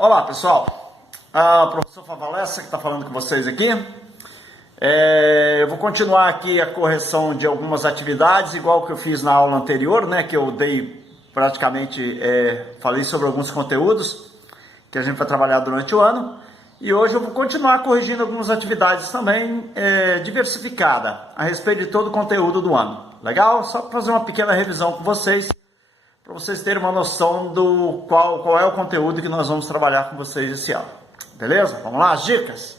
Olá pessoal, professor Favalessa que está falando com vocês aqui. Eu vou continuar aqui a correção de algumas atividades, igual que eu fiz na aula anterior, né? Que eu dei praticamente, falei sobre alguns conteúdos que a gente vai trabalhar durante o ano. E hoje eu vou continuar corrigindo algumas atividades também diversificada a respeito de todo o conteúdo do ano. Legal? Só para fazer uma pequena revisão com vocês, para vocês terem uma noção do qual é o conteúdo que nós vamos trabalhar com vocês esse ano. Beleza? Vamos lá, as dicas?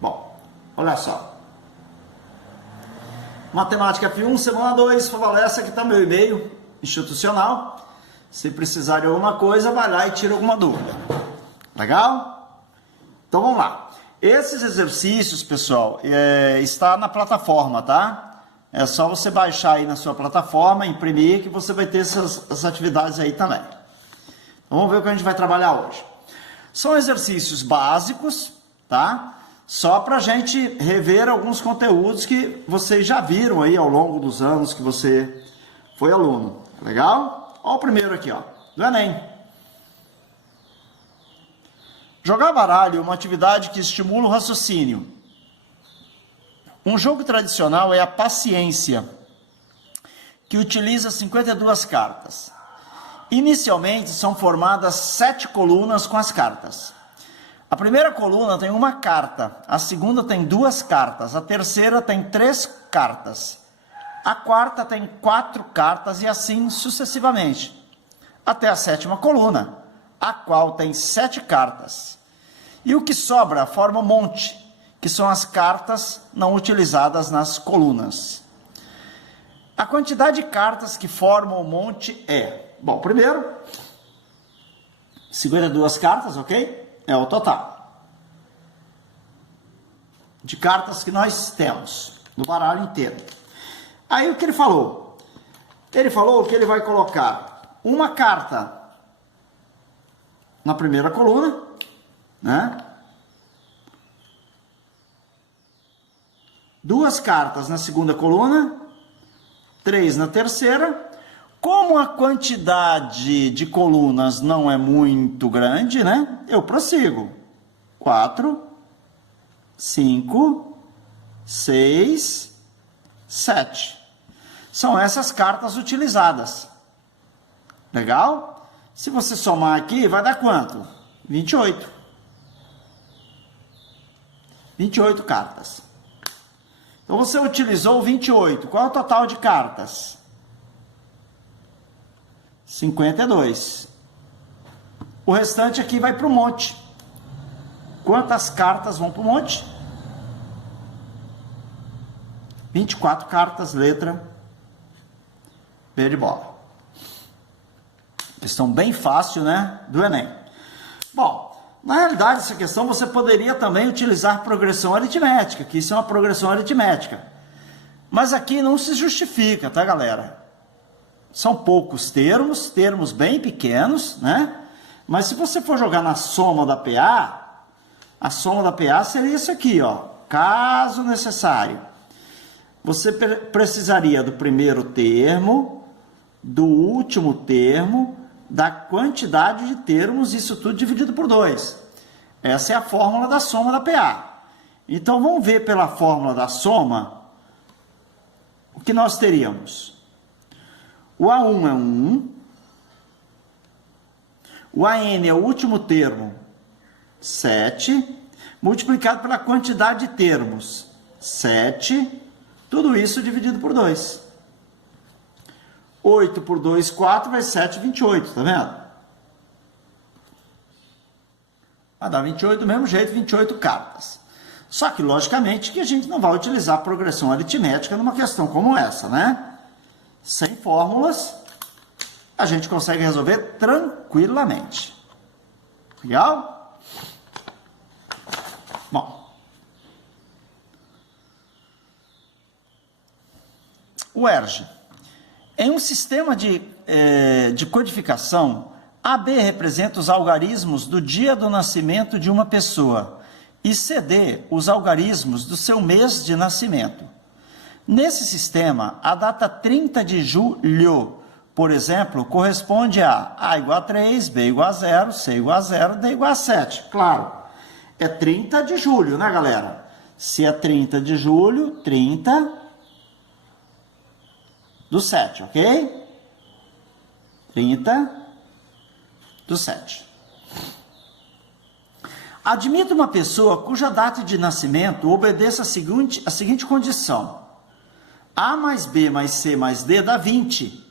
Bom, olha só. Matemática F1, semana 2, Favalessa, aqui está meu e-mail institucional. Se precisar de alguma coisa, vai lá e tira alguma dúvida. Legal? Então vamos lá. Esses exercícios, pessoal, está na plataforma, tá? É só você baixar aí na sua plataforma, imprimir, que você vai ter essas atividades aí também. Então, vamos ver o que a gente vai trabalhar hoje. São exercícios básicos, tá? Só para a gente rever alguns conteúdos que vocês já viram aí ao longo dos anos que você foi aluno. Legal? Olha o primeiro aqui, ó, do Enem. Jogar baralho é uma atividade que estimula o raciocínio. Um jogo tradicional é a paciência, que utiliza 52 cartas. Inicialmente são formadas 7 colunas com as cartas. A primeira coluna tem uma carta, a segunda tem 2 cartas, a terceira tem 3 cartas, a quarta tem 4 cartas e assim sucessivamente, até a 7ª coluna, a qual tem 7 cartas. E o que sobra forma um monte, que são as cartas não utilizadas nas colunas. A quantidade de cartas que formam o monte é... Bom, primeiro, 52 cartas, ok? É o total de cartas que nós temos no baralho inteiro. Aí o que ele falou? Ele falou que ele vai colocar uma carta na primeira coluna, né? 2 cartas na segunda coluna, 3 na terceira. Como a quantidade de colunas não é muito grande, né? Eu prossigo. 4, 5, 6, 7. São essas cartas utilizadas. Legal? Se você somar aqui, vai dar quanto? 28. 28 cartas. Então você utilizou 28. Qual é o total de cartas? 52. O restante aqui vai para o monte. Quantas cartas vão para o monte? 24 cartas, letra B de bola. Questão bem fácil, né? Do Enem. Bom, na realidade, essa questão você poderia também utilizar progressão aritmética, que isso é uma progressão aritmética. Mas aqui não se justifica, tá, galera? São poucos termos bem pequenos, né? Mas se você for jogar na soma da PA, a soma da PA seria isso aqui, ó. Caso necessário. Você precisaria do primeiro termo, do último termo, da quantidade de termos, isso tudo dividido por 2. Essa é a fórmula da soma da PA. Então, vamos ver pela fórmula da soma o que nós teríamos. O A1 é 1. O AN é o último termo, 7. Multiplicado pela quantidade de termos, 7. Tudo isso dividido por 2. 8 por 2, 4, vai 7, 28, tá vendo? Vai dar 28 do mesmo jeito, 28 cartas. Só que, logicamente, que a gente não vai utilizar progressão aritmética numa questão como essa, né? Sem fórmulas, a gente consegue resolver tranquilamente. Legal? Bom. O ERG. Em um sistema de codificação, AB representa os algarismos do dia do nascimento de uma pessoa e CD os algarismos do seu mês de nascimento. Nesse sistema, a data 30 de julho por exemplo, corresponde a A igual a 3, B igual a 0, C igual a 0, D igual a 7. Claro, é 30 de julho, né, galera? Se é 30 de julho, 30 do 7, ok? 30 do 7. Admita uma pessoa cuja data de nascimento obedeça a seguinte condição. A mais B mais C mais D dá 20.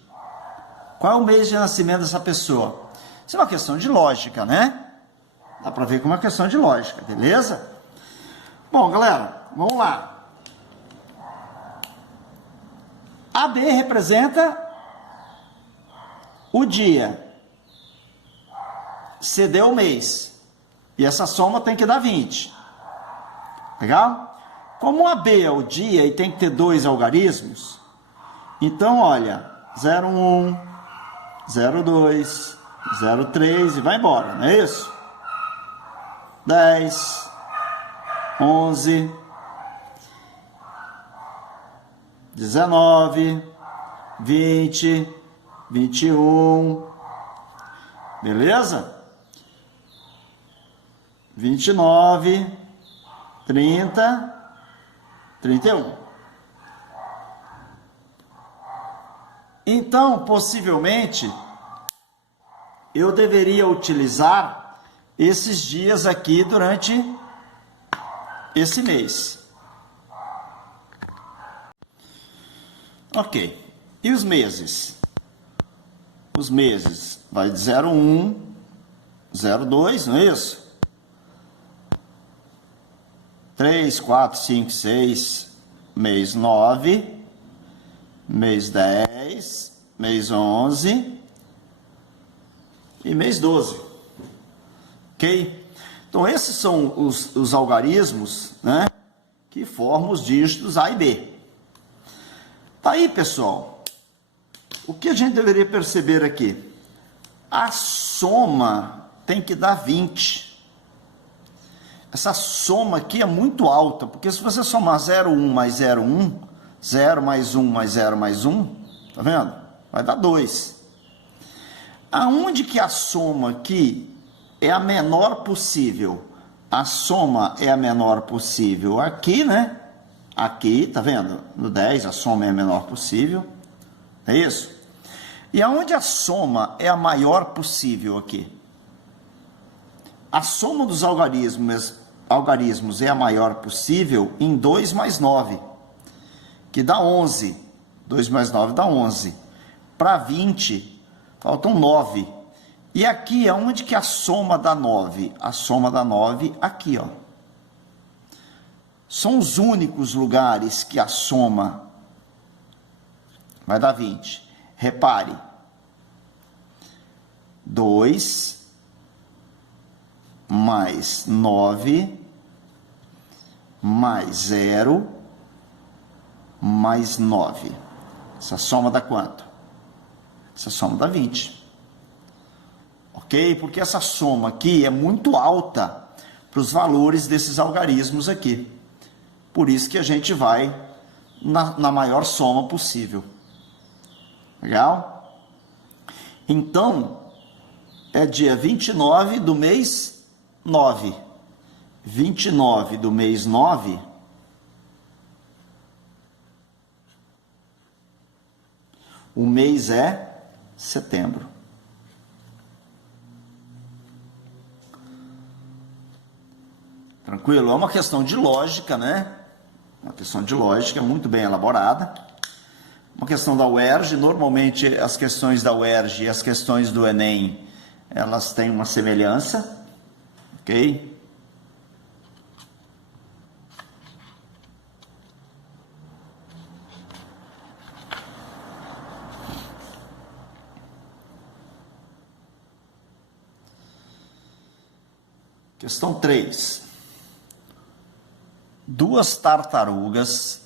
Qual é o mês de nascimento dessa pessoa? Isso é uma questão de lógica, né? Dá para ver como é uma questão de lógica, beleza? Bom, galera, vamos lá. AB representa o dia. CD é o mês. E essa soma tem que dar 20. Legal? Como AB é o dia e tem que ter 2 algarismos, então, olha, 01, 02, 03 e vai embora, não é isso? 10, 11, 19, 20, 21, beleza? 29, 30, 31. Então, possivelmente, eu deveria utilizar esses dias aqui durante esse mês. Ok. E os meses? Os meses vai de 01, 02, não é isso? 3, 4, 5, 6, mês 9, mês 10, mês 11 e mês 12. Ok? Então, esses são os algarismos, né, que formam os dígitos A e B. Tá aí, pessoal. O que a gente deveria perceber aqui? A soma tem que dar 20. Essa soma aqui é muito alta, porque se você somar 0,1 mais 0,1, 0 mais 1 mais 0 mais 1, tá vendo? Vai dar 2. Aonde que a soma aqui é a menor possível? A soma é a menor possível aqui, né? Aqui, tá vendo? No 10 a soma é a menor possível. É isso? E aonde a soma é a maior possível aqui? A soma dos algarismos é a maior possível em 2 mais 9, que dá 11. 2 mais 9 dá 11. Para 20, faltam 9. E aqui é onde que a soma dá 9? A soma dá 9 aqui, ó. São os únicos lugares que a soma vai dar 20. Repare. 2 mais 9 mais 0 mais 9. Essa soma dá quanto? Essa soma dá 20. Ok? Porque essa soma aqui é muito alta para os valores desses algarismos aqui. Por isso que a gente vai na maior soma possível. Legal? Então, é dia 29 do mês 9. 29 do mês 9. O mês é setembro. Tranquilo? É uma questão de lógica, né? Uma questão de lógica muito bem elaborada. Uma questão da UERJ. Normalmente as questões da UERJ e as questões do Enem, elas têm uma semelhança. Ok? Questão 3. Duas tartarugas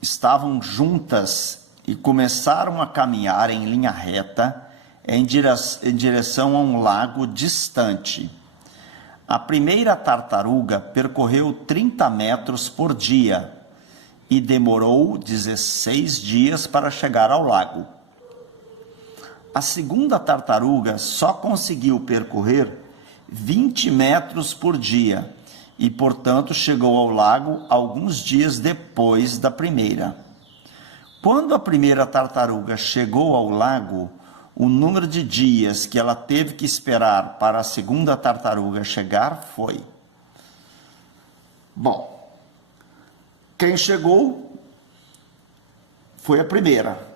estavam juntas e começaram a caminhar em linha reta em direção a um lago distante. A primeira tartaruga percorreu 30 metros por dia e demorou 16 dias para chegar ao lago. A segunda tartaruga só conseguiu percorrer 20 metros por dia e, portanto, chegou ao lago alguns dias depois da primeira. Quando a primeira tartaruga chegou ao lago, o número de dias que ela teve que esperar para a segunda tartaruga chegar foi... Bom, quem chegou foi a primeira.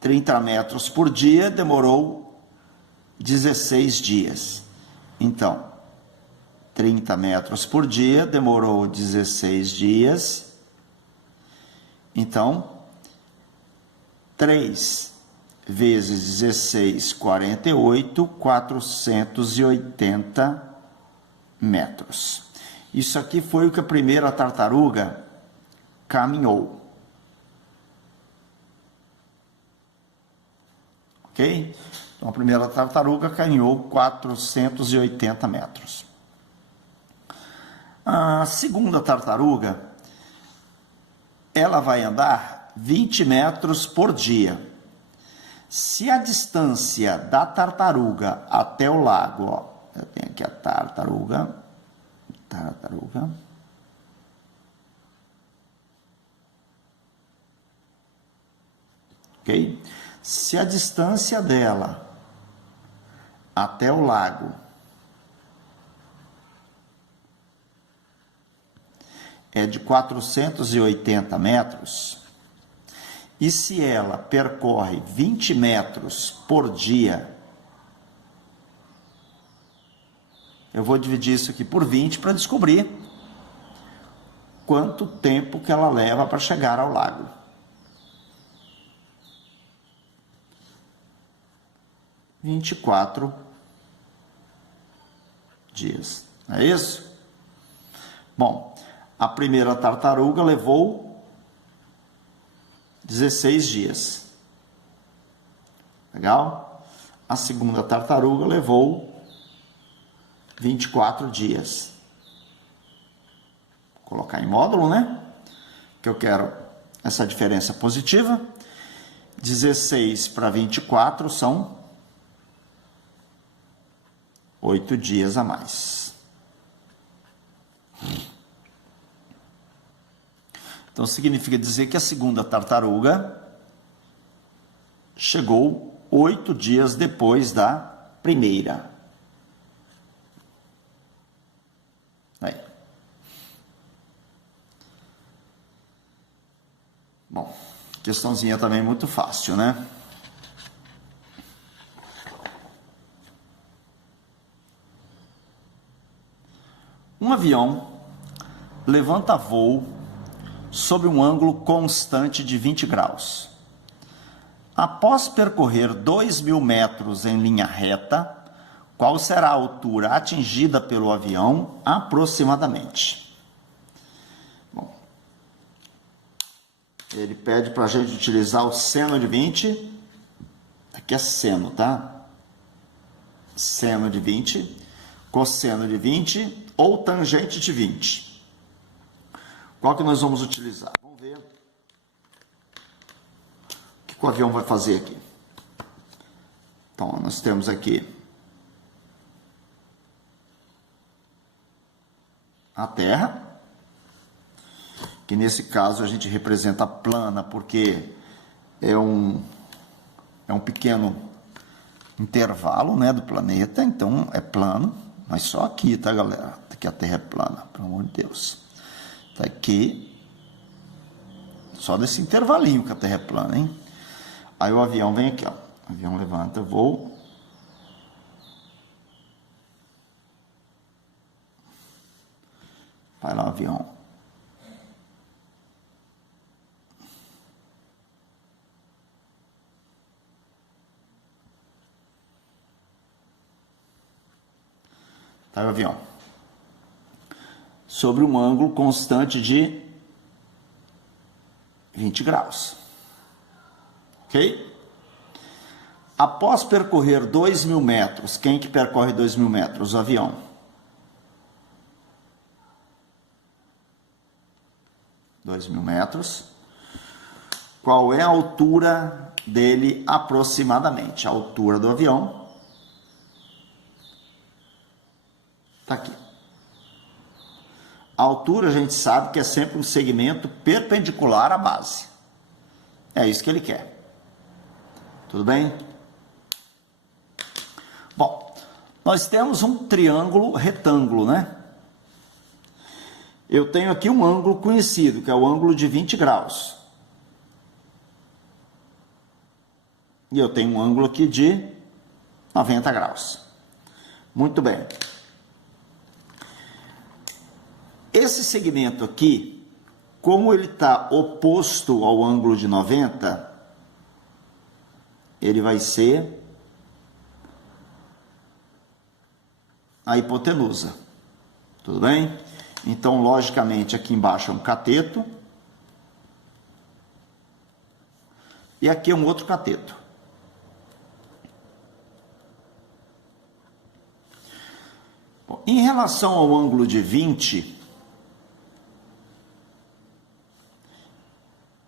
30 metros por dia demorou 16 dias. Então, 30 metros por dia demorou 16 dias. Então, 3 vezes 16, 48, 480 metros. Isso aqui foi o que a primeira tartaruga caminhou. Ok? Então, a primeira tartaruga caminhou 480 metros. A segunda tartaruga, ela vai andar 20 metros por dia. Se a distância da tartaruga até o lago, ó, eu tenho aqui a tartaruga, ok? Se a distância dela até o lago é de 480 metros, e se ela percorre 20 metros por dia, eu vou dividir isso aqui por 20 para descobrir quanto tempo que ela leva para chegar ao lago. 24 dias. É isso? Bom, a primeira tartaruga levou 16 dias. Legal? A segunda tartaruga levou 24 dias. Vou colocar em módulo, né? Que eu quero essa diferença positiva. 16 para 24 são 8 dias a mais. Então, significa dizer que a segunda tartaruga chegou 8 dias depois da primeira. Aí. Bom, questãozinha também muito fácil, né? Um avião levanta voo sob um ângulo constante de 20 graus. Após percorrer 2.000 metros em linha reta, qual será a altura atingida pelo avião aproximadamente? Bom, ele pede para a gente utilizar o seno de 20. Aqui é seno, tá? Seno de 20, cosseno de 20 ou tangente de 20. Qual que nós vamos utilizar? Vamos ver o que o avião vai fazer aqui. Então, nós temos aqui a Terra, que nesse caso a gente representa plana, porque é um pequeno intervalo, né, do planeta, então é plano, mas só aqui, tá, galera? Aqui a Terra é plana, pelo amor de Deus. Tá aqui, só desse intervalinho que a Terra é plana, hein? Aí o avião vem aqui, ó. O avião levanta, voo. Vai lá o avião. Tá aí o avião. Sobre um ângulo constante de 20 graus. Ok? Após percorrer 2.000 metros, quem que percorre 2.000 metros? O avião. (2.000 metros). Qual é a altura dele aproximadamente. A altura do avião está aqui. A altura a gente sabe que é sempre um segmento perpendicular à base. É isso que ele quer. Tudo bem? Bom, nós temos um triângulo retângulo, né? Eu tenho aqui um ângulo conhecido, que é o ângulo de 20 graus. E eu tenho um ângulo aqui de 90 graus. Muito bem. Esse segmento aqui, como ele está oposto ao ângulo de 90, ele vai ser a hipotenusa. Tudo bem? Então, logicamente, aqui embaixo é um cateto. E aqui é um outro cateto. Bom, em relação ao ângulo de 20,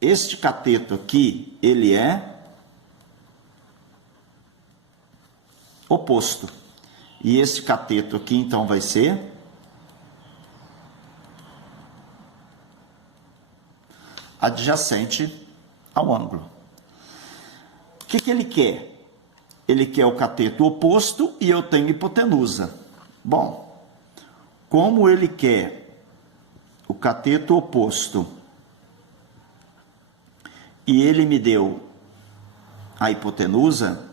este cateto aqui, ele é oposto. E esse cateto aqui, então, vai ser adjacente ao ângulo. O que ele quer? Ele quer o cateto oposto e eu tenho hipotenusa. Bom, como ele quer o cateto oposto e ele me deu a hipotenusa,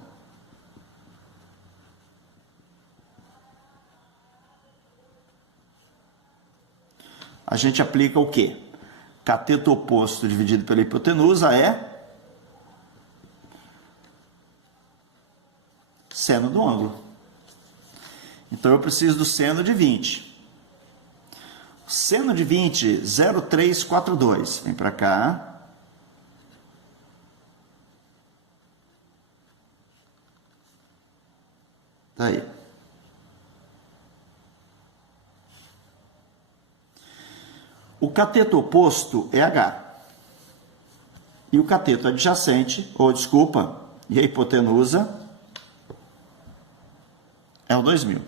a gente aplica o quê? Cateto oposto dividido pela hipotenusa é seno do ângulo. Então, eu preciso do seno de 20. Seno de 20, 0,342. Vem para cá. Tá aí. O cateto oposto é H. E o cateto adjacente, e a hipotenusa é o 2000.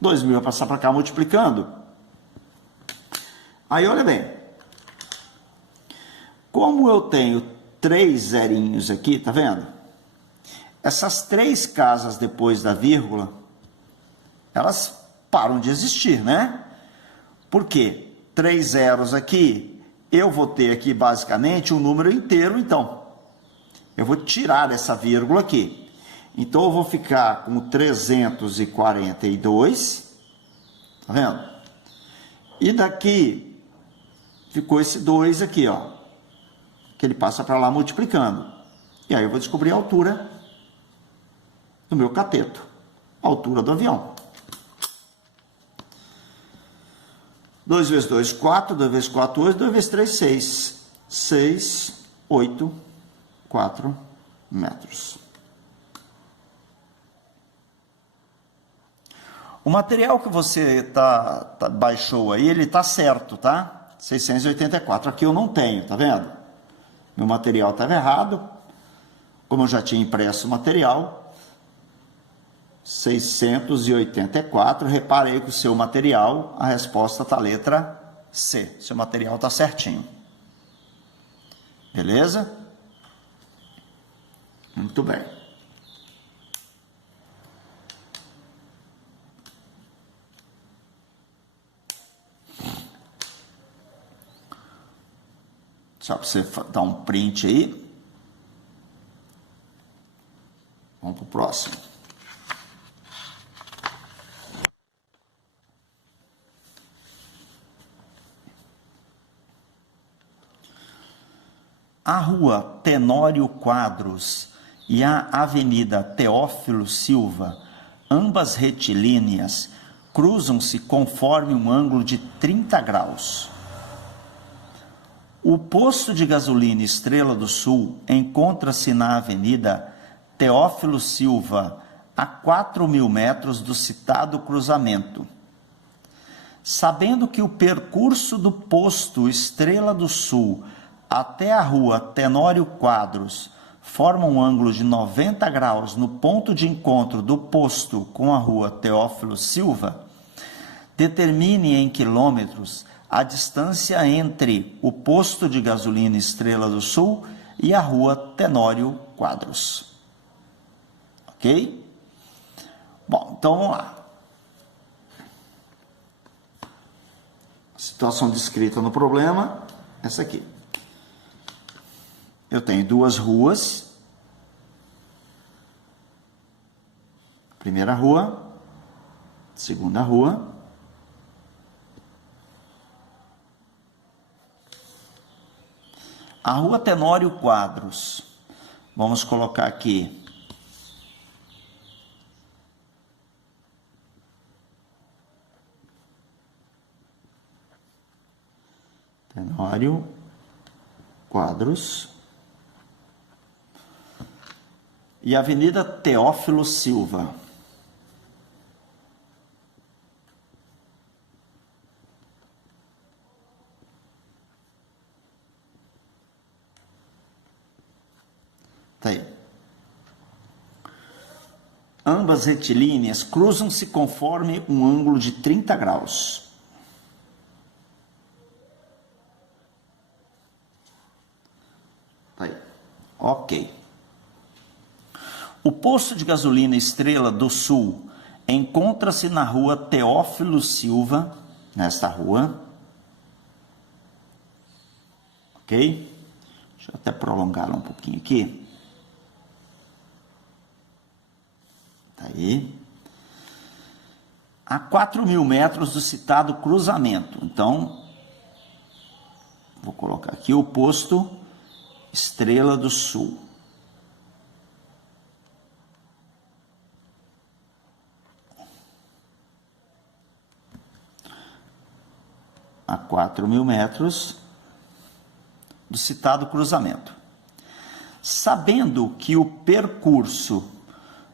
2000 vai passar para cá multiplicando. Aí, olha bem. Como eu tenho 3 zerinhos aqui, tá vendo? Essas 3 casas depois da vírgula, elas param de existir, né? Por quê? 3 zeros aqui, eu vou ter aqui basicamente um número inteiro, então. Eu vou tirar essa vírgula aqui. Então, eu vou ficar com 342, tá vendo? E daqui, ficou esse 2 aqui, ó, que ele passa para lá multiplicando. E aí eu vou descobrir a altura do meu cateto, a altura do avião. 2 vezes 2, 4, 2 vezes 4, 8, 2 vezes 3, 6. 6, 8, 4 metros. O material que você baixou aí, ele tá certo, tá? 684. Aqui eu não tenho, tá vendo? Meu material estava errado. Como eu já tinha impresso o material, 684. Reparei que o seu material, a resposta está a letra C. Seu material está certinho. Beleza? Muito bem. Só para você dar um print aí. Vamos para o próximo. A rua Tenório Quadros e a avenida Teófilo Silva, ambas retilíneas, cruzam-se conforme um ângulo de 30 graus. O posto de gasolina Estrela do Sul encontra-se na avenida Teófilo Silva, a 4.000 metros do citado cruzamento. Sabendo que o percurso do posto Estrela do Sul até a rua Tenório Quadros forma um ângulo de 90 graus no ponto de encontro do posto com a rua Teófilo Silva, determine em quilômetros a distância entre o posto de gasolina Estrela do Sul e a rua Tenório Quadros. Ok? Bom, então vamos lá. Situação descrita no problema, essa aqui. Eu tenho duas ruas. Primeira rua, segunda rua. A rua Tenório Quadros, vamos colocar aqui Tenório Quadros e Avenida Teófilo Silva. Tá aí. Ambas retilíneas cruzam-se conforme um ângulo de 30 graus. Tá aí. Ok. O posto de gasolina Estrela do Sul encontra-se na rua Teófilo Silva, nesta rua. Ok? Deixa eu até prolongar um pouquinho aqui. Tá aí. A 4.000 metros do citado cruzamento. Então, vou colocar aqui o posto Estrela do Sul. A 4.000 metros do citado cruzamento. Sabendo que o percurso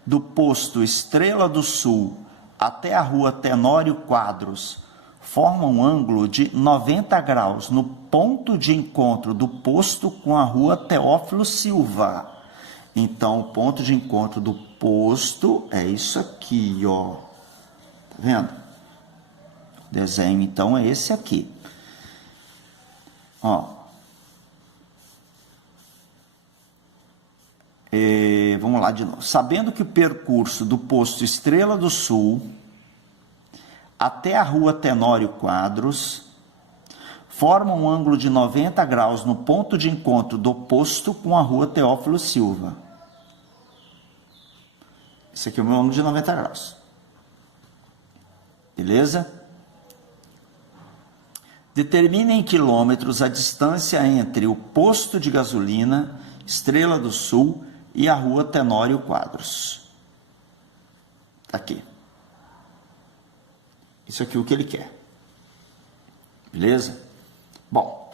do posto Estrela do Sul até a rua Tenório Quadros forma um ângulo de 90 graus no ponto de encontro do posto com a rua Teófilo Silva. Então, o ponto de encontro do posto é isso aqui, ó. Tá vendo? O desenho, então, é esse aqui. Ó. Vamos lá de novo. Sabendo que o percurso do posto Estrela do Sul até a rua Tenório Quadros forma um ângulo de 90 graus no ponto de encontro do posto com a rua Teófilo Silva. Esse aqui é o meu ângulo de 90 graus. Beleza? Determine em quilômetros a distância entre o posto de gasolina Estrela do Sul e a rua Tenório Quadros. Tá aqui. Isso aqui é o que ele quer. Beleza? Bom,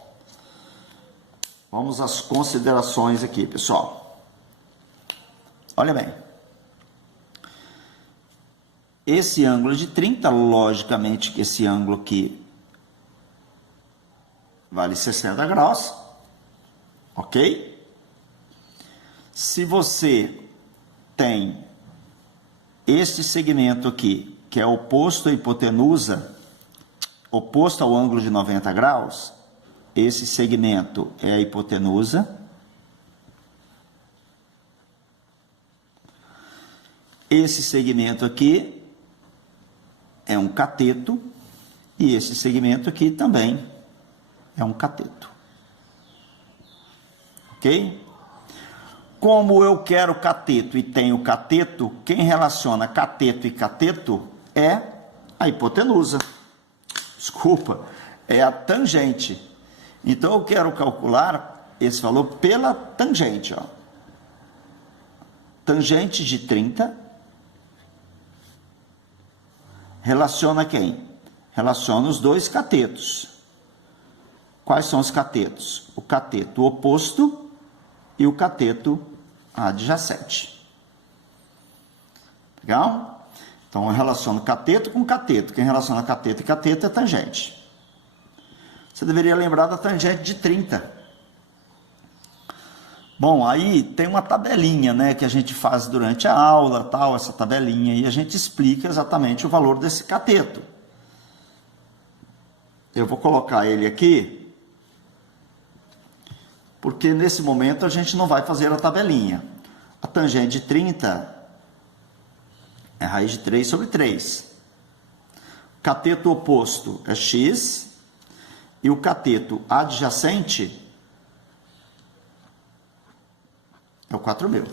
vamos às considerações aqui, pessoal. Olha bem. Esse ângulo de 30, logicamente que esse ângulo aqui vale 60 graus. Ok? Se você tem este segmento aqui, que é oposto à hipotenusa, oposto ao ângulo de 90 graus, esse segmento é a hipotenusa. Esse segmento aqui é um cateto, e esse segmento aqui também é um cateto. Ok? Como eu quero cateto e tenho cateto, quem relaciona cateto e cateto é a hipotenusa. Desculpa, é a tangente. Então, eu quero calcular esse valor pela tangente. Ó. Tangente de 30 relaciona quem? Relaciona os dois catetos. Quais são os catetos? O cateto oposto e o cateto adjacente. Legal? Então, eu relaciono cateto com cateto. Quem relaciona cateto e cateto é tangente. Você deveria lembrar da tangente de 30. Bom, aí tem uma tabelinha, né, que a gente faz durante a aula, tal, essa tabelinha, e a gente explica exatamente o valor desse cateto. Eu vou colocar ele aqui, porque nesse momento a gente não vai fazer a tabelinha. A tangente de 30 é raiz de 3 sobre 3. O cateto oposto é x, e o cateto adjacente é o 4.000.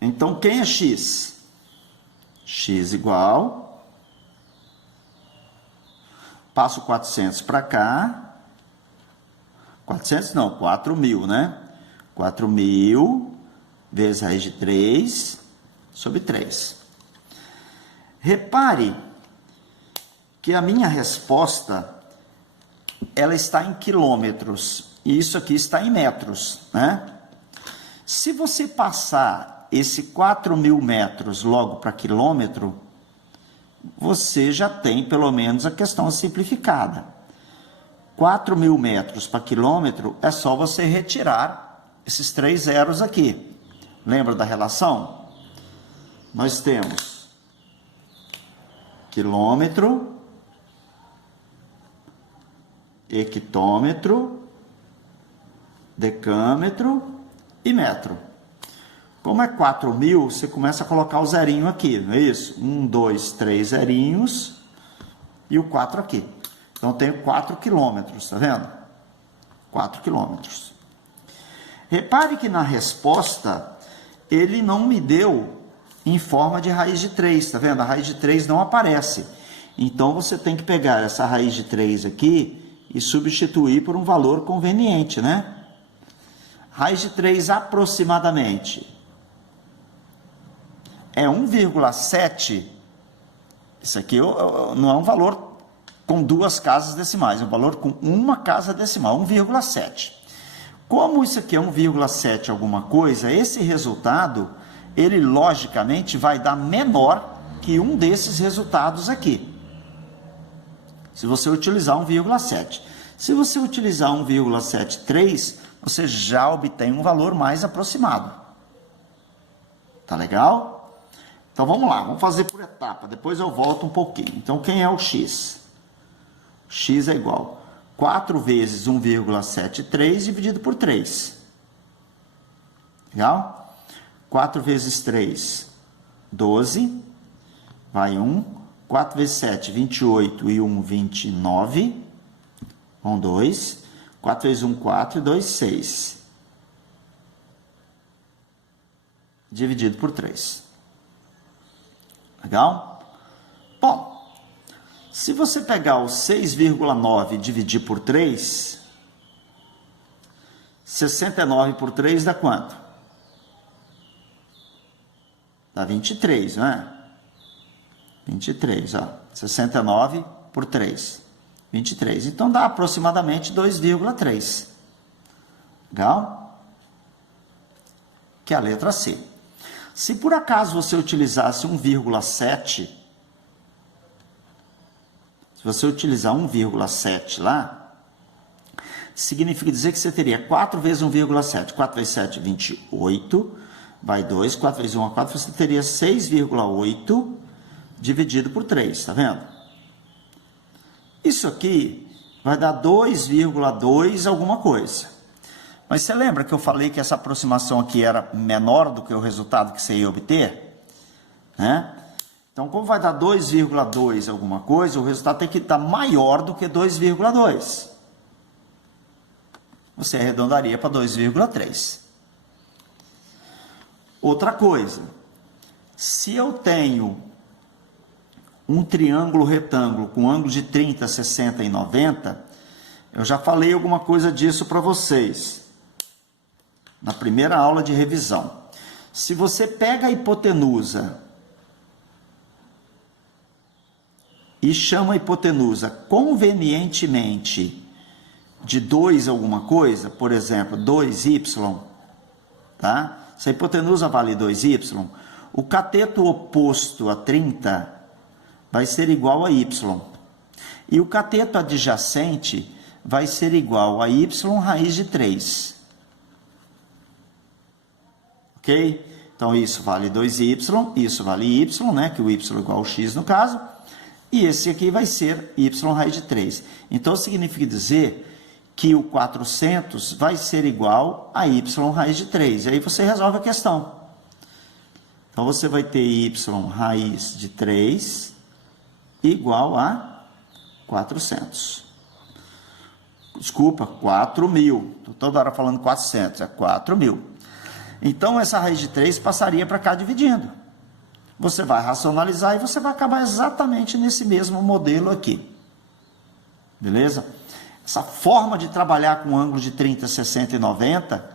Então, quem é x? X igual... Passo 400 para cá. 400 não, 4.000, né? 4.000 vezes raiz de 3 sobre 3. Repare que a minha resposta, ela está em quilômetros. E isso aqui está em metros, né? Se você passar esse 4.000 metros logo para quilômetro, você já tem pelo menos a questão simplificada. 4.000 metros para quilômetro é só você retirar esses 3 zeros aqui. Lembra da relação? Nós temos quilômetro, hectômetro, decâmetro e metro. Como é 4.000, você começa a colocar o zerinho aqui, não é isso? 1, 2, 3 zerinhos e o 4 aqui. Então, eu tenho 4 quilômetros, tá vendo? 4 quilômetros. Repare que na resposta, ele não me deu em forma de raiz de 3, tá vendo? A raiz de 3 não aparece. Então, você tem que pegar essa raiz de 3 aqui e substituir por um valor conveniente, né? Raiz de 3 aproximadamente é 1,7. Isso aqui não é um valor com 2 casas decimais, é um valor com uma casa decimal, 1,7. Como isso aqui é 1,7 alguma coisa, esse resultado, ele logicamente vai dar menor que um desses resultados aqui. Se você utilizar 1,7. Se você utilizar 1,73, você já obtém um valor mais aproximado. Tá legal? Então, vamos lá, vamos fazer por etapa, depois eu volto um pouquinho. Então, quem é o x? X é igual a 4 vezes 1,73 dividido por 3. Legal? 4 vezes 3, 12, vai 1. 4 vezes 7, 28 e 1, 29. Vão 2. 4 vezes 1, 4 e 2, 6. Dividido por 3. Legal? Bom, se você pegar o 6,9 e dividir por 3, 69 por 3 dá quanto? Dá 23, não é? 23, ó. 69 por 3. 23. Então, dá aproximadamente 2,3. Legal? Que é a letra C. Se por acaso você utilizasse 1,7, se você utilizar 1,7 lá, significa dizer que você teria 4 vezes 1,7. 4 vezes 7, 28, vai 2. 4 vezes 1 é 4, você teria 6,8 dividido por 3, tá vendo? Isso aqui vai dar 2,2 alguma coisa. Mas você lembra que eu falei que essa aproximação aqui era menor do que o resultado que você ia obter? Né? Então, como vai dar 2,2 alguma coisa, o resultado tem que estar maior do que 2,2. Você arredondaria para 2,3. Outra coisa, se eu tenho um triângulo retângulo com ângulo de 30, 60 e 90, eu já falei alguma coisa disso para vocês na primeira aula de revisão. Se você pega a hipotenusa e chama a hipotenusa convenientemente de 2 alguma coisa, por exemplo, 2y, tá? Se a hipotenusa vale 2y, o cateto oposto a 30 vai ser igual a y. E o cateto adjacente vai ser igual a y raiz de 3. Ok? Então, isso vale 2y, isso vale y, né? Que o y é igual ao x no caso. E esse aqui vai ser y raiz de 3. Então, significa dizer que o 400 vai ser igual a y raiz de 3. E aí você resolve a questão. Então, você vai ter y raiz de 3 igual a 400. Desculpa, 4.000. Estou toda hora falando 400, é 4.000. Então, essa raiz de 3 passaria para cá dividindo. Você vai racionalizar e você vai acabar exatamente nesse mesmo modelo aqui. Beleza? Essa forma de trabalhar com ângulo de 30, 60 e 90,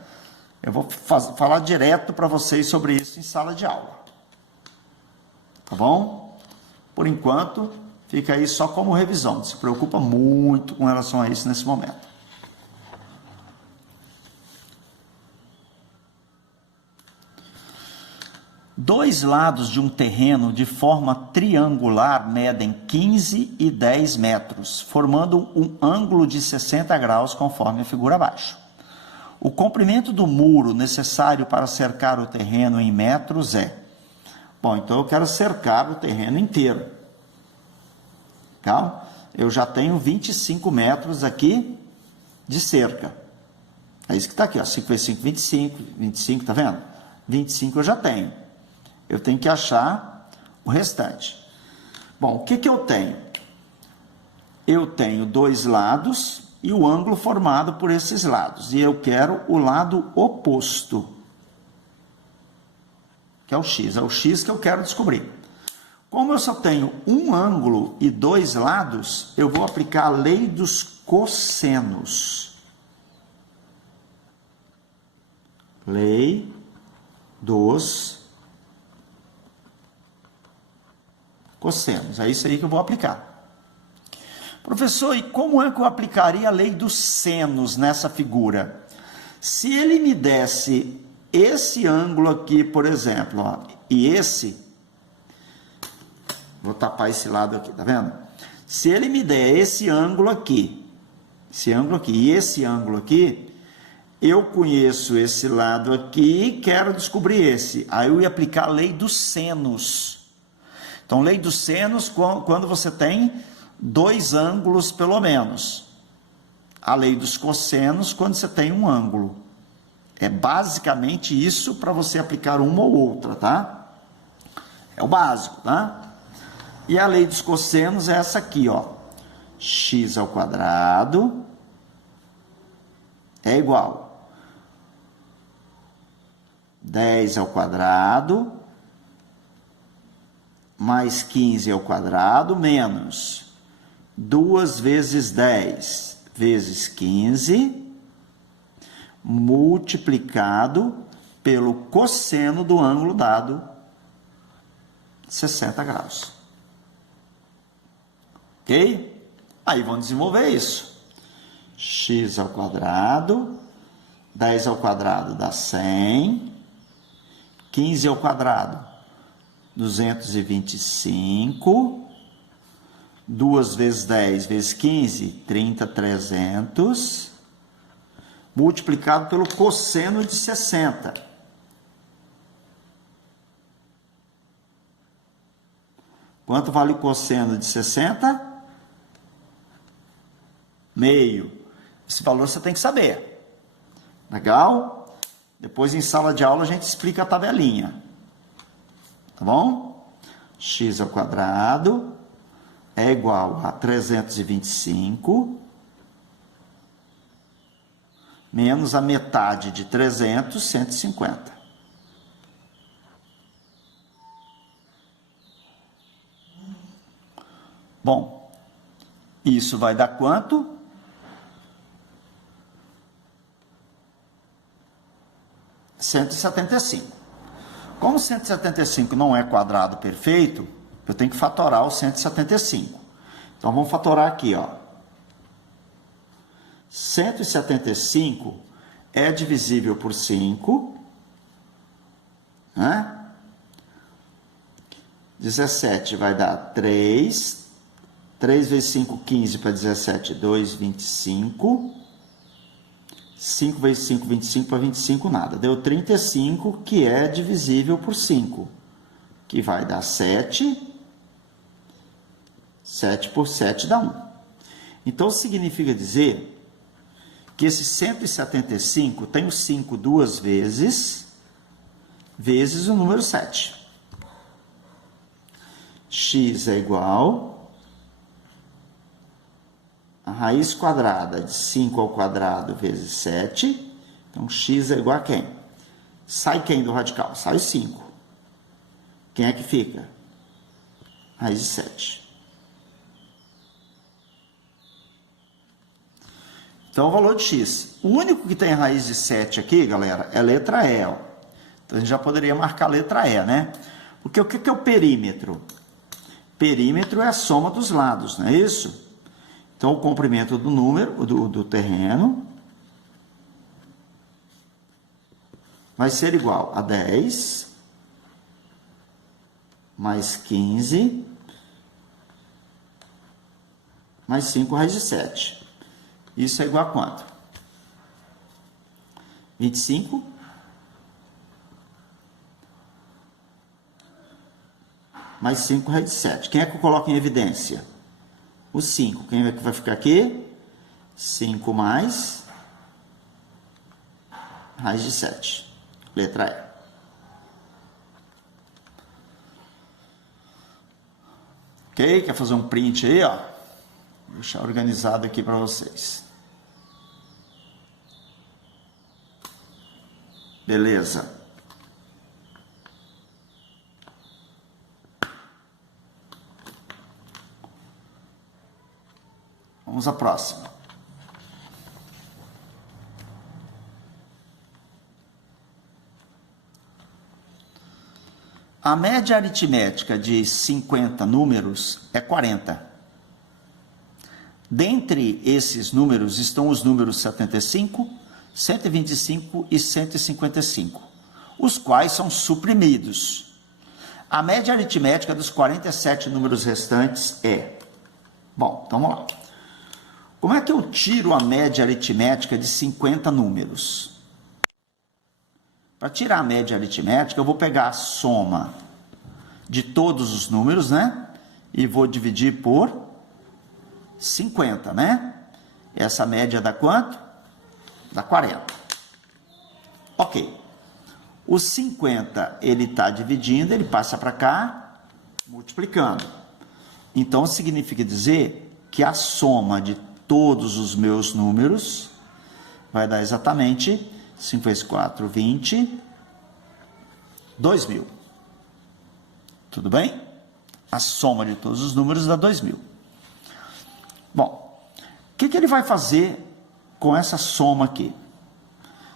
eu vou falar direto para vocês sobre isso em sala de aula. Tá bom? Por enquanto, fica aí só como revisão. Não se preocupa muito com relação a isso nesse momento. Dois lados de um terreno de forma triangular medem 15 e 10 metros, formando um ângulo de 60 graus conforme a figura abaixo. O comprimento do muro necessário para cercar o terreno em metros é... Bom, então eu quero cercar o terreno inteiro. Tá? Eu já tenho 25 metros aqui de cerca. É isso que está aqui, ó. 5 vezes 5, 25. 25, tá vendo? 25 eu já tenho. Eu tenho que achar o restante. Bom, o que que eu tenho? Eu tenho dois lados e o ângulo formado por esses lados. E eu quero o lado oposto, que é o x. É o x que eu quero descobrir. Como eu só tenho um ângulo e dois lados, eu vou aplicar a lei dos cossenos. Lei dos cossenos. É isso aí que eu vou aplicar. Professor, e como é que eu aplicaria a lei dos senos nessa figura? Se ele me desse esse ângulo aqui, por exemplo, ó, e esse, vou tapar esse lado aqui, tá vendo? Se ele me der esse ângulo aqui e esse ângulo aqui, eu conheço esse lado aqui e quero descobrir esse. Aí eu ia aplicar a lei dos senos. Então, lei dos senos, quando você tem dois ângulos, pelo menos. A lei dos cossenos, quando você tem um ângulo. É basicamente isso para você aplicar uma ou outra, tá? É o básico, tá? E a lei dos cossenos é essa aqui, ó. X ao quadrado é igual 10 ao quadrado mais 15 ao quadrado menos 2 vezes 10 vezes 15 multiplicado pelo cosseno do ângulo dado 60 graus. Ok? Aí vamos desenvolver isso. X ao quadrado, 10 ao quadrado dá 100, 15 ao quadrado, 225, 2 vezes 10 vezes 15, 30, 300, multiplicado pelo cosseno de 60. Quanto vale o cosseno de 60? Meio. Esse valor você tem que saber. Legal? Depois em sala de aula a gente explica a tabelinha. Tá bom? X ao quadrado é igual a 325 menos a metade de 300, 150. Bom, isso vai dar quanto? 175. Como 175 não é quadrado perfeito, eu tenho que fatorar o 175. Então, vamos fatorar aqui, ó. 175 é divisível por 5, né? 17 vai dar 3, 3 vezes 5, 15 para 17, 2, 25. 5 vezes 5, 25 para 25, nada. Deu 35, que é divisível por 5, que vai dar 7. 7 por 7 dá 1. Então, significa dizer que esse 175 tem o 5 duas vezes, vezes o número 7. X é igual a raiz quadrada de 5 ao quadrado vezes 7. Então, x é igual a quem? Sai quem do radical? Sai o 5. Quem é que fica? Raiz de 7. Então, o valor de x. O único que tem raiz de 7 aqui, galera, é a letra E. Ó. Então, a gente já poderia marcar a letra E, né? Porque o que é o perímetro? Perímetro é a soma dos lados, não é isso? Então, o comprimento do número, do terreno, vai ser igual a 10 mais 15 mais 5 raiz de 7. Isso é igual a quanto? 25 mais 5 raiz de 7. Quem é que eu coloco em evidência? O 5. Quem é que vai ficar aqui? 5 mais raiz de 7. Letra E. Ok? Quer fazer um print aí, ó? Vou deixar organizado aqui para vocês. Beleza. Vamos à próxima. A média aritmética de 50 números é 40. Dentre esses números estão os números 75, 125 e 155, os quais são suprimidos. A média aritmética dos 47 números restantes é... Bom, então vamos lá. Como é que eu tiro a média aritmética de 50 números? Para tirar a média aritmética, eu vou pegar a soma de todos os números, né? E vou dividir por 50, né? Essa média dá quanto? Dá 40. Ok. O 50, ele está dividindo, ele passa para cá, multiplicando. Então, significa dizer que a soma de todos os meus números vai dar exatamente 5 vezes 4, 20, 2.000. Tudo bem? A soma de todos os números dá 2.000. Bom, o que ele vai fazer com essa soma aqui?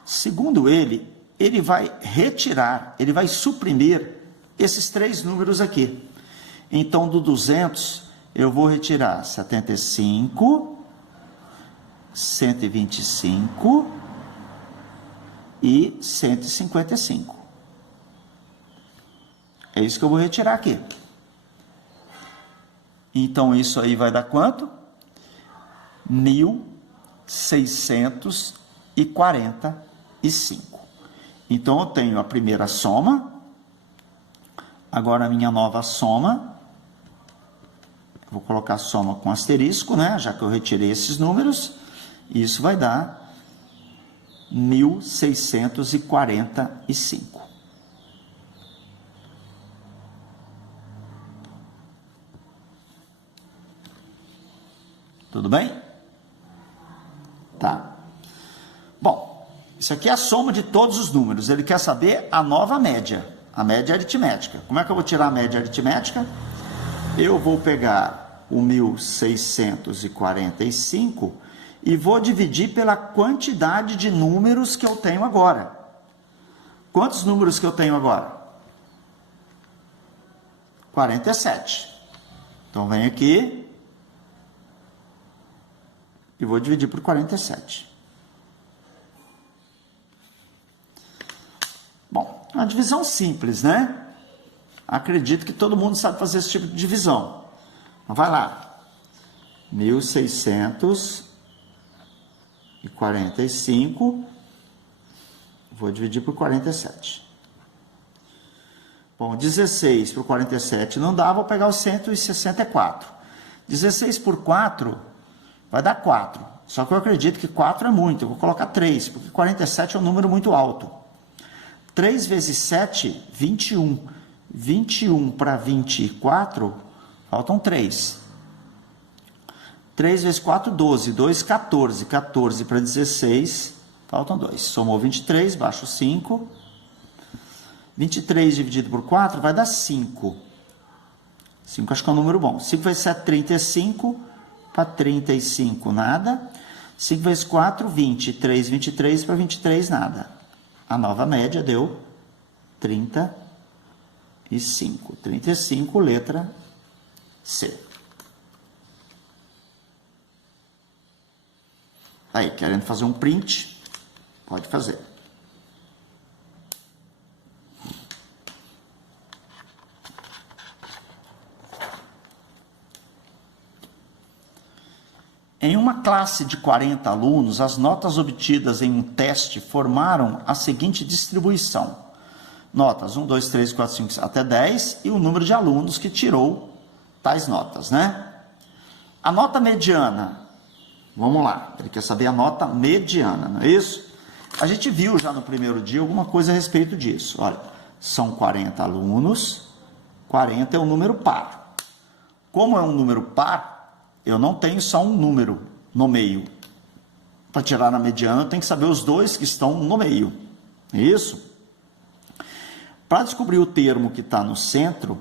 Segundo ele, ele vai retirar, ele vai suprimir esses três números aqui. Então, do 200, eu vou retirar 75, 125 e 155. É isso que eu vou retirar aqui. Então, isso aí vai dar quanto? 1.645. Então, eu tenho a primeira soma. Agora, a minha nova soma. Vou colocar a soma com asterisco, né? Já que eu retirei esses números. Isso vai dar 1.645. Tudo bem? Tá. Bom, isso aqui é a soma de todos os números. Ele quer saber a nova média, a média aritmética. Como é que eu vou tirar a média aritmética? Eu vou pegar o 1.645 e vou dividir pela quantidade de números que eu tenho agora. Quantos números que eu tenho agora? 47. Então, vem aqui e vou dividir por 47. Bom, é uma divisão simples, né? Acredito que todo mundo sabe fazer esse tipo de divisão. Mas vai lá. 1.645, vou dividir por 47. Bom, 16 por 47 não dá, vou pegar o 164. 16 por 4 vai dar 4. Só que eu acredito que 4 é muito, eu vou colocar 3, porque 47 é um número muito alto. 3 vezes 7, 21. 21 para 24, faltam 3. 3 vezes 4, 12. 2, 14. 14 para 16, faltam 2. Somou 23, baixo 5. 23 dividido por 4 vai dar 5. 5 acho que é um número bom. 5 vezes 7, 35. Para 35, nada. 5 vezes 4, 20. 3, 23 para 23, nada. A nova média deu 35. 35, letra C. Aí, querendo fazer um print? Pode fazer. Em uma classe de 40 alunos, as notas obtidas em um teste formaram a seguinte distribuição. Notas 1, 2, 3, 4, 5, 6, até 10 e o número de alunos que tirou tais notas, né? A nota mediana, vamos lá, ele quer saber a nota mediana, não é isso? A gente viu já no primeiro dia alguma coisa a respeito disso. Olha, são 40 alunos, 40 é um número par. Como é um número par, eu não tenho só um número no meio. Para tirar na mediana, eu tenho que saber os dois que estão no meio. É isso? Para descobrir o termo que está no centro,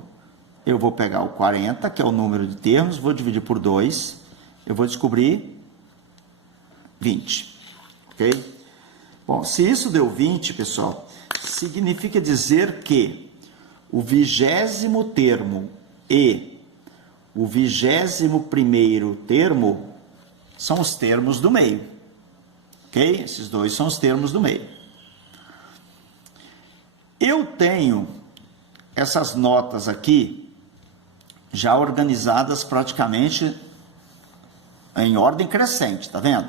eu vou pegar o 40, que é o número de termos, vou dividir por 2, eu vou descobrir 20. Ok? Bom, se isso deu 20, pessoal, significa dizer que o 20º termo e o 21º termo são os termos do meio. Ok? Esses dois são os termos do meio. Eu tenho essas notas aqui já organizadas praticamente em ordem crescente, tá vendo?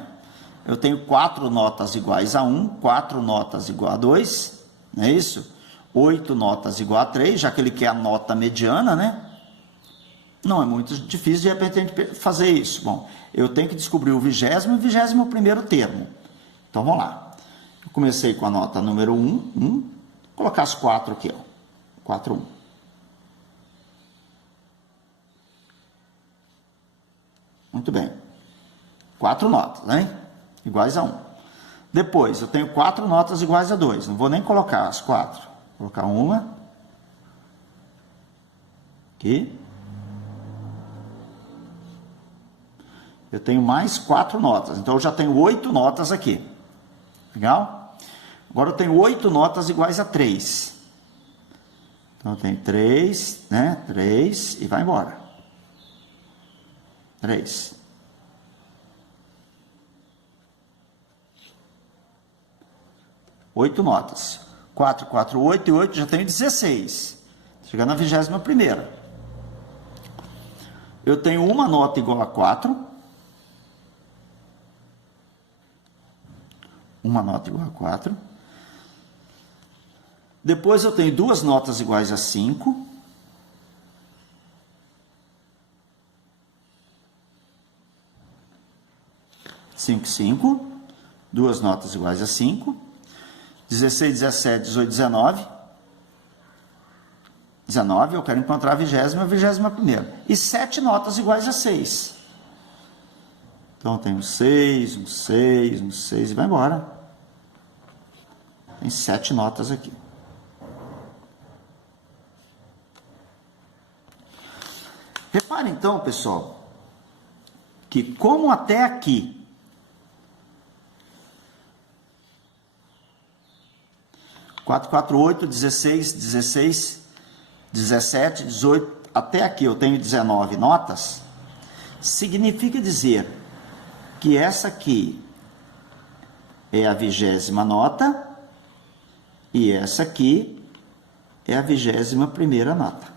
Eu tenho 4 notas iguais a 1, 4 notas igual a 2, não é isso? 8 notas igual a 3, já que ele quer a nota mediana, né? Não é muito difícil de repente a gente fazer isso. Bom, eu tenho que descobrir o 20º e o 21º termo. Então vamos lá. Eu comecei com a nota número 1, vou colocar as 4 aqui, ó. 4, 1. Muito bem. 4 notas, né? Iguais a 1. Depois, eu tenho 4 notas iguais a 2. Não vou nem colocar as 4. Vou colocar uma. Aqui. Eu tenho mais 4 notas. Então, eu já tenho 8 notas aqui. Legal? Agora, eu tenho 8 notas iguais a 3. Então, eu tenho 3, né? 3 e vai embora. 3. 8 notas. 4, 4, 8 e 8, já tenho 16. Chegando na 21ª. Eu tenho uma nota igual a 4. Uma nota igual a 4. Depois eu tenho 2 notas iguais a 5. Cinco, 5. 2 notas iguais a 5. 16, 17, 18, 19. 19, eu quero encontrar a 20ª e a 21ª. E 7 notas iguais a 6. Então, eu tenho 6, 6 e vai embora. Tem 7 notas aqui. Repare então, pessoal, que como até aqui 4, 4, 8, 16, 16, 17, 18, até aqui eu tenho 19 notas, significa dizer que essa aqui é a 20ª nota e essa aqui é a 21ª nota.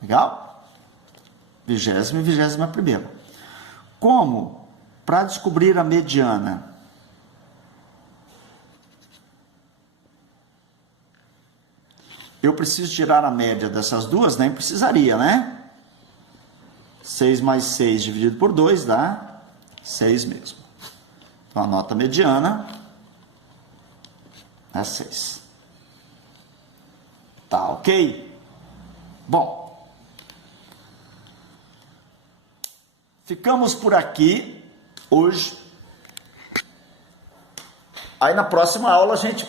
Legal? 20ª e 21ª. Como? Para descobrir a mediana. Eu preciso tirar a média dessas duas? Nem precisaria, né? 6 mais 6 dividido por 2 dá 6 mesmo. Então, a nota mediana é 6. Tá ok? Bom, ficamos por aqui hoje. Aí na próxima aula a gente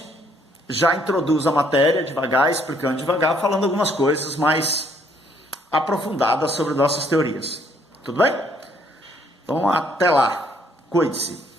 já introduz a matéria devagar, explicando devagar, falando algumas coisas mais aprofundadas sobre nossas teorias. Tudo bem? Então até lá. Cuide-se.